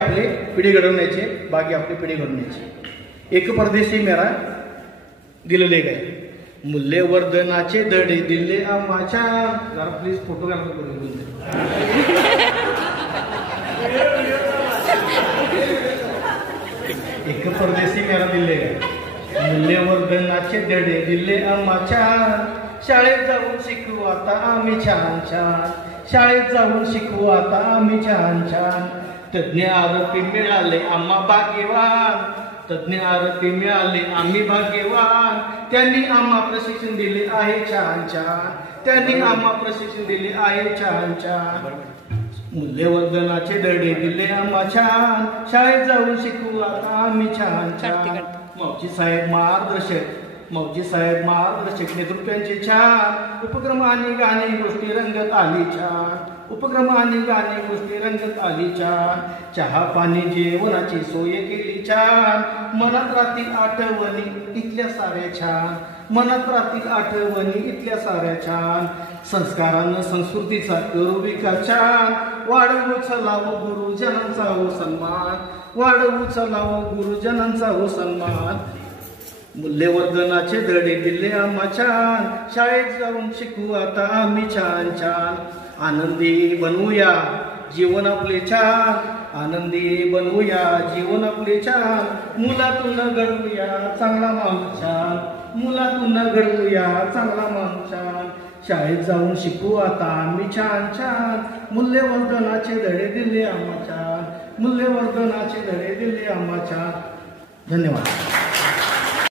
आपले पिढी घडवण्याचे, बाकी आपली पिढी घडवण्याची। एक परदेशी मेरा दिलेले गए मूल्यवर्धनाचे धडे दिले आम्हाच्या। जरा प्लीज फोटो काढा करून एक परदेशी मेरा दिले गए मूल्यवर्धनाचे धडे दिले आम्हाच्या। शाळेत जाऊन शिकू आता आम्ही छान छान, शाळेत जाऊन शिकू आता आम्ही छान छान। तज्ञ आरोपी मिळाले आम्हा भाग्यवान, तज्ञ आरोपी मिळाले आम्ही भाग्यवान। त्यांनी आम्हा प्रशिक्षण दिले आहे छान छान, त्यांनी आम्हा प्रशिक्षण दिले आहे छान छान। मूल्यवर्धनाचे धडे दिले आम्हा छान, शाळेत जाऊन शिकू आता आम्ही छान छान। मौजी साहेब मार्गदर्शक, मौजी साहेब मार्गदर्शक नेतृत्वाचे छान उपक्रम आणि गाणी गोष्टी रंगत आली छान, उपक्रम आणि गाणी गोष्टी रंगत आली छान। चहा पाणी जेवणाची सोय केली छान, मनात राहतील आठवणी इथल्या साऱ्या छान, मनात राहतील आठवणी इथल्या साऱ्या छान। संस्कारानं संस्कृतीचा करू विकास छान, वाढवू चलावं गुरुजनांचा हो सन्मान, वाढवू चलावं गुरुजनांचा हो सन्मान। मूल्यवर्धनाचे धडे दिले आम्हा छान, शाळेत जाऊन शिकू आता आम्ही छान छान। आनंदी बनवूया जीवन आपले छान, आनंदी बनवूया जीवन आपले छान। मुलातून घडवूया चांगला माणूस छान, मुलातून घडवूया चांगला माणूस छान। शाळेत जाऊन शिकू आता आम्ही छान छान, मूल्यवर्धनाचे धडे दिले आम्हा छान, मूल्यवर्धनाचे धडे दिले आम्हा छान। धन्यवाद।